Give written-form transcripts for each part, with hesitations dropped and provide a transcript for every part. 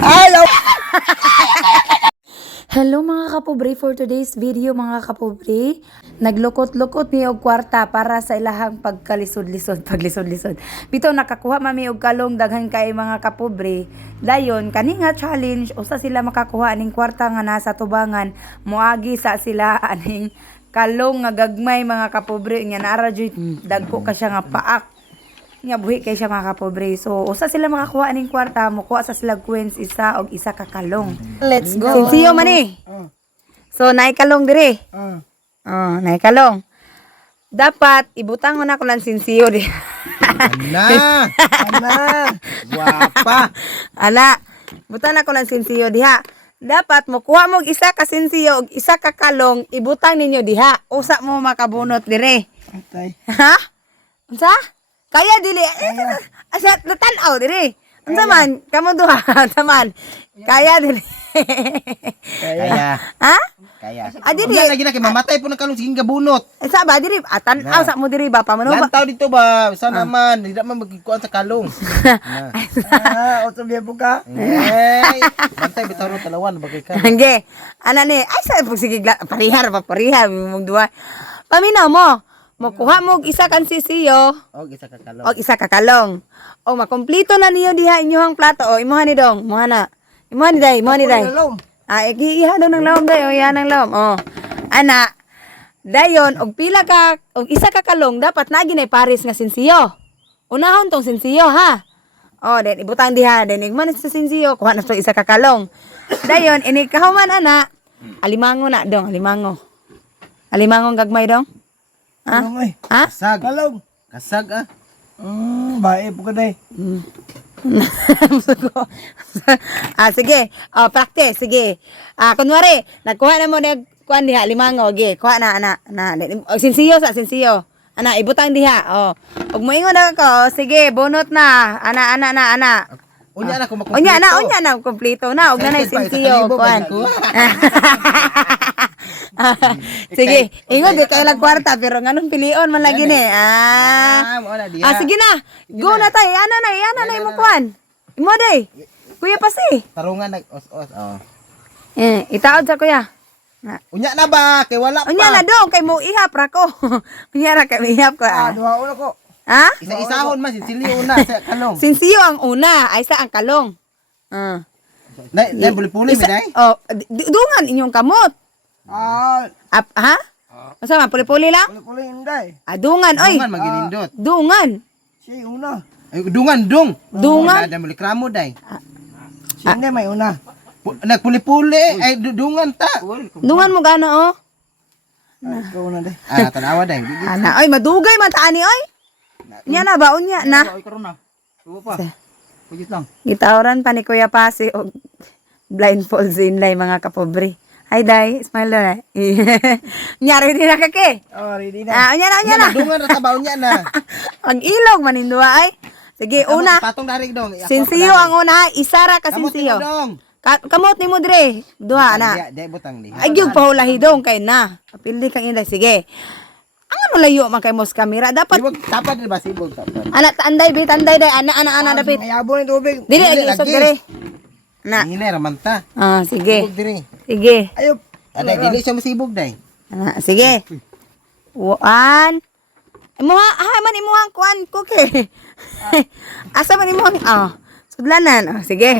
Hello! Hello mga kapobre, for today's video mga kapobre, naglukot-lukot mi og kwarta para sa ilahang pagkalisod-lisod. Bitaw nakakuha mami og kalong daghan kay mga kapobre. Dayon kani nga challenge usa sila makakuha aning kwarta nga nasa tubangan, moagi sa sila aning kalong nga gagmay mga kapobre nya nara jud dagko ka siya nga paak. Nga buhi kay siya mga kapobre. So, usa sila makakuha aning kwarta, mukuha sa sila coins isa og isa ka kalong. Let's go. Sinsiyo man eh. So, naikalong dire. Naikalong. Dapat, ibutang mo na ko lang sinsiyo di. Ana! Guwapa! Ala, butang na ko lang sinsiyo diha. Dapat, mukuha mo og isa ka sinsiyo og isa ka kalong, ibutang ninyo diha. Usa mo makabunot dire. Atay. Ha? Unsa? Kaya dili. Asa tanaw diri. Unsa man? Kamo duha taman. Kaya dili. Kaya. Ha? Kaya. Dili. Unya lagi na kay mamatay po ng kalong sige gabunot. Sa ba diri? Tanaw sa mo diri ba pamano ba? Lantaw dito ba? Sana naman, hindi naman magkukuan sa kalong. Otso biya po ka. Bantay bitaw ro talawan bagay ka. Nge. Ana ni, ay sa sige parihar mong duha. Paminaw mo. Mokuha mo og isa kan sisiyo. Og isa ka kalong. Og isa ka kalong. O makompleto na niyo diha inyong plato. O imuha ni dong, imuha na. Imuha ni day. Iha daw ng lawom day. O iha ng lawom. O. Ana. Dayon, og pila ka, og isa ka kalong, dapat na ginay pares nga sinsiyo. Unahon tong sinsiyo, ha? O, den ibutang diha. Den igman sa sinsiyo. Kuha na to isa ka kalong. Dayon, inikahuman ana. Alimango na dong, alimango. Alimangong gagmay dong. Ha? Ha? Kasag. Kalong. Kasag ah. Bae po ka day. Sige. Practice, sige. Kunwari, nagkuha na mo kuan diha limango, okay. Kuha na. Sinsiyo. Ana, ibutang diha. Ug moingon ako, sige, bunot na. Ana. Unya na ko makumpleto. Unya na, kompleto na. Ug nanay sinsiyo, kuan. Sige, ingon di kay lag kwarta pero nganong pilion man lagi ni. Sige na. Go na tay. Ana na imo kuan. Imo day. Kuya pasi. Tarungan nag-os-os. Itaod sa kuya. Unya na ba? Kay wala pa. Unya na dong kay mo ihap ra ko. Unya ra kay ihap ko. Duha una ko. Ha? Isa-isahon man sinsilyo una sa kalong. Sinsiyo ang una, ay sa ang kalong. Nay puli-puli mi day. Dungan inyong kamot. Ha? Masama, puli-puli lang? Puli-puli inday. Dungan, oy. Dungan maginindot. Dungan. Si una. Ay dungan. Dungan? Wala mo likramo day. Hindi, may una. Nagpuli-puli ay dungan ta. Dungan mo gano, oh. Ikaw na day. Tanawa day. Ana, oy, madugay man ta ani, oy. Nya na ba unya na? Ay, karon na. Tuwa pa. Pagit lang. Gitawran pa ni Kuya Pasi og blindfold inlay mga kapobre. Hi, day. Smile na. Nyari din na kake. Ready na. Unya na. Dungan ra ta ba unya na. Ang ilog manindua ay. Sige, una. Patong darig dong. Sinsiyo ang una, isara ka sinsiyo. Kamot ni mo dire. Duha na. Day butang ni. Ay gyud pahulahi dong kay na. Apildi kang inday. Sige. Ang layo man kay mos kamera dapat. Sibog tapad di ba sibog tapad. Ana tanday day. Ana dapit. Mayabon ng tubig. Dili lagi isog dire. Na. Hina raman ta. Sige. Sibog diri. Sige. Ayop. Aday dili siya masibog day. Sige. One. Imuhang kuan ko ke. Asa man imuhang sudlanan. Sige.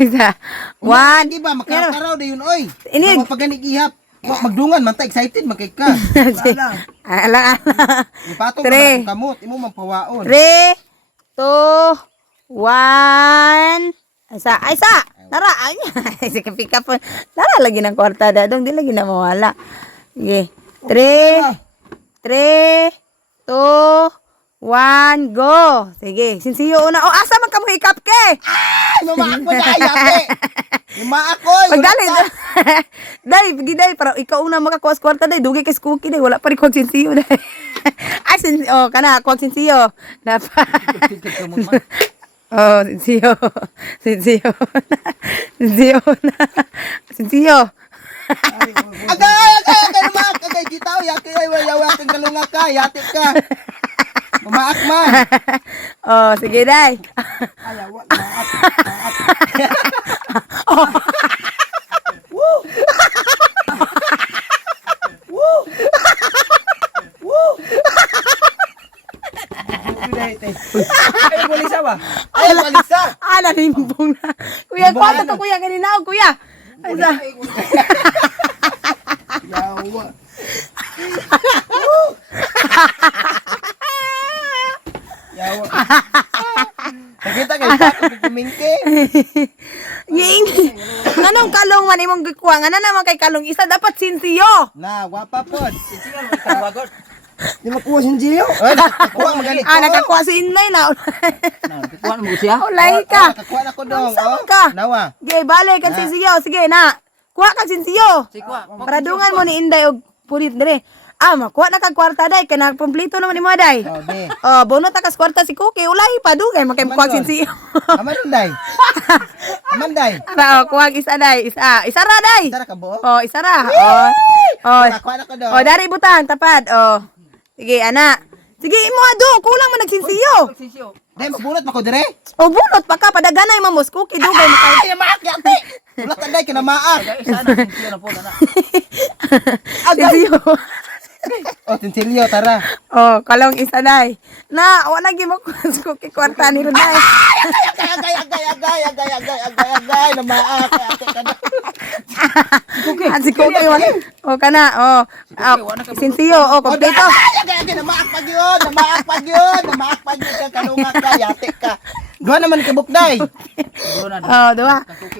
Isa. One. Di ba makakaraw day yun oy. Ini Paganig ihap. Magdungan man ta excited magkay ka. ala. Ipatong Three. ka kamot imo magpawaon. 3 2 1. Isa. Tara, anya. Sige, pick up. Tara, lagi ng kwarta dadong. Di lagi na mawala. Sige. 3, 2, 1, go. Sige, sinsiyo una. Asa man ka mo hikap ke? Lumaak mo day ate. Lumaak oy. Pagdali. Day, para ikaw una makakuha sa kwarta, day. Dugi kay cookie, day. Wala pa rin kong sinsiyo, day. Kana, kuwag sinsiyo. Dapat. Sinsiyo. Agay lumaak agay kita yaki ay wayawa kang kalunga ka yatik ka. Mamaak man. Oh, sige, day. Ayaw, wala. Ay, bulisa ba? Ay, palisa. Nanimbong na. Kuya, kwarta to, kuya. Kanina ako, kuya. Ay, sa... Yawa. Yawa. Nakita kayo pa kung kumingke. Nging. Anong kalong man imong gikuha? Nga na naman kay kalong isa. Dapat sinsiyo. Na, gwapa po. Di makuha si Gio. Ay, nakakuha magaling. Nakakuha si Inday na. Kuha mo siya? Ulay ka. Nakakuha na ko dong. Saan ka? Nawa. Sige, balik kang sinsiyo. Sige, na. Kuha kang sinsiyo. Para dungan mo ni Inday og pulit dire. Makuha na kag kwarta day. Kaya nagpumplito naman ni mo day. Oh, di. Bunot na kas kwarta si Cookie. Ulay pa, dugay. Magkaimukuha sinsiyo. Amanday. Amanday. Kuha isa day. Isa ra day. Tara ka bo. Isa ra. Nakakuha na ko dong. Dari butang, tapad. Sige, anak. Sige, imo ado. Kulang man nagsinsiyo. Dem, bunot pa ko dire. Bunot pa ka. Padaganay mamos. Cookie, dugay. Ay, maak yate. Ulat anday kinamaak. Sinsiyo. Oh, tinsilyo, tara. Kalong isa day. Na, wala naging makuha sa Cookie kwarta ni Runay. Agay, namaak. Ate ka na. Si Cookie, wala. Kana. Sinsiyo. Kompleto. Agay, namaak pag yun. Kalunga ka, yate ka. Duha naman ka bukday. Duha.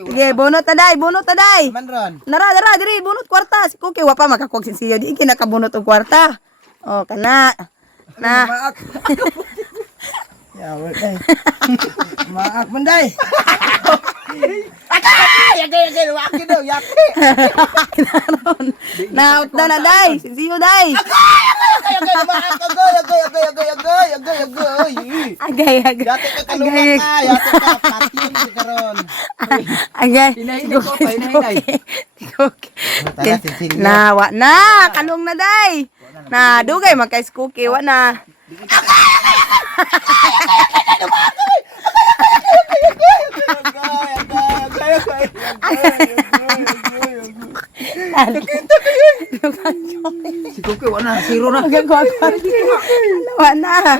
Sige, bunot na day. Man ron. Nara, diri, bunot kwarta. Si Cookie, wapa makakuha sinsiyo. Di kinakabunot og kwarta. Kana. Na. Yawa, day. Maak man, day. Agay, waki daw, yate. Na, out na day. Sinsiyo day. Agay, namaak. Agay. Agay. Yate ka kalunga ka, yate ka. Patyon si karon. Agay. Si Cookie. Tara, sinsilyo. Na, kalong na day. Na, dugay magkay si Cookie, wa na. Si Cookie, wala na. Zero na. Wa na.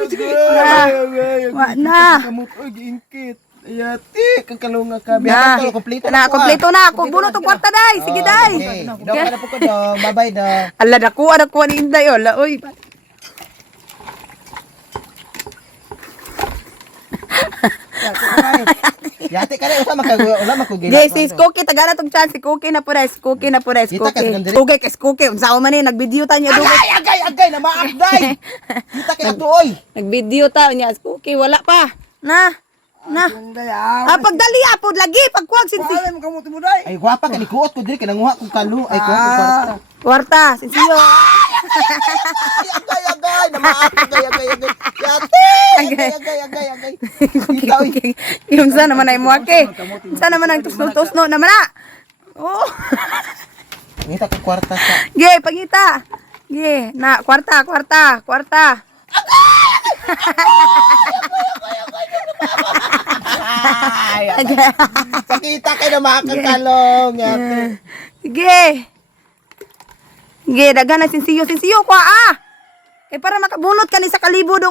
Wa na. Kamot, oy, giingkit. Yate, kang kalunga ka. Na. Biyakan to, kompleto Na, ko, kompleto na. Kung bunot ang kwarta day. Sige day. Okay. Daw ka na po ko daw. Bye-bye daw. Ala, nakuha ni Inday. Uy. Yate ka rin. Wala makugila. Yes, si Cookie. Tagala tong chance. Si Cookie na po day. Si Cookie. Kita ka sa gandiri. Dugay kay Cookie. Unsao man nag-video ta niya dugay. Agay, namaakday. Kita ka to, oy. Nag-video ta niya. Si Cookie. Wala pa. Na. Day, aw. Pagdali apod lagi. Pagkuwag sinsi. Alam mo kamuti mo, day. Ay, gwapa ka ni kuot ko diri. Kananguha kong kalu. Ay, kuot ko kwarta. Kwarta. Sinsiyo. Agay, namaak. Agay. Yate. Agay. Cookie. Yung sana naman ay muwake. Sana naman ang tusno-tusno naman na. Ngita ko kwarta sa. Ge, pagita. Ge, na, kwarta. Sakita kayo na makakakalong. Yate. Sige. Sige, dagan na sinsiyo ko Kay para makabunot ka ni sa kalibo dong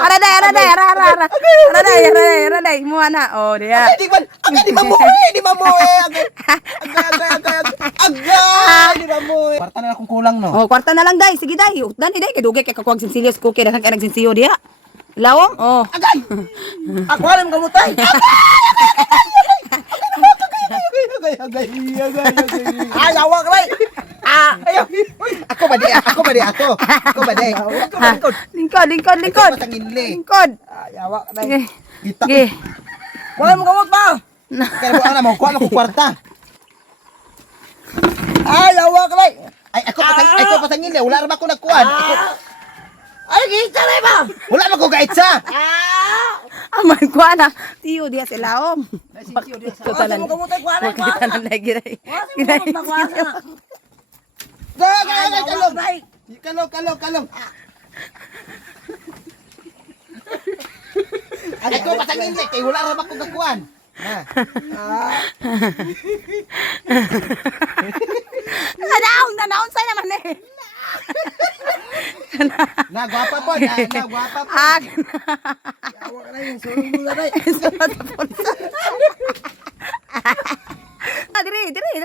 Ara day. Muha na. Diya. Di mamuhi. Di mamuhi. Kwarta na akong kulang, no? Kwarta na lang day. Sige day. Dani day kay dugay kay kakuwag sinsilyo sa Cookie daghang kay nagsinsiyo diya. Lawom? Agay! Ako alam ka mo tayo! Agay! Ay, awak ray! Ayaw! Ako ba di? Lingkod. Matanginli. Lingkod. Yawa, day. Kita Sige. Wala mo kamot pa. Kaya mo ana mo, kuha mo ko kwarta. Ay, yawa, day. Ay, ako patanginli. Wala ra ba ako nagkuhan? Ay, kita rin ba? Wala ba ko gaitsa? Aman ko na. Tiyo diya sila om. Wala mo kamot ay kuha na kuha. Kita na lagi ray. Wala mo kamot na kuha na. Kalong. Kalong. Ano ko pasangin ni kay wala ra ba ko kakuan. Nanaon sa naman eh. Na gwapa po, na gwapa po. Yawa ka na yung sulong mo na day. Diri.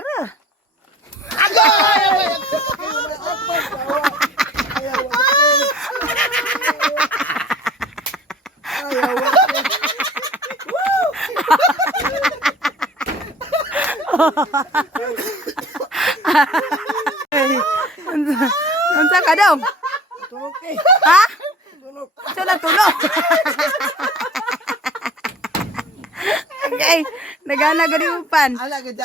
Unsa ka dong? Tunog eh. Ha? Tunog. Sila tunog. Okay, nagana gani upan. Ala gid.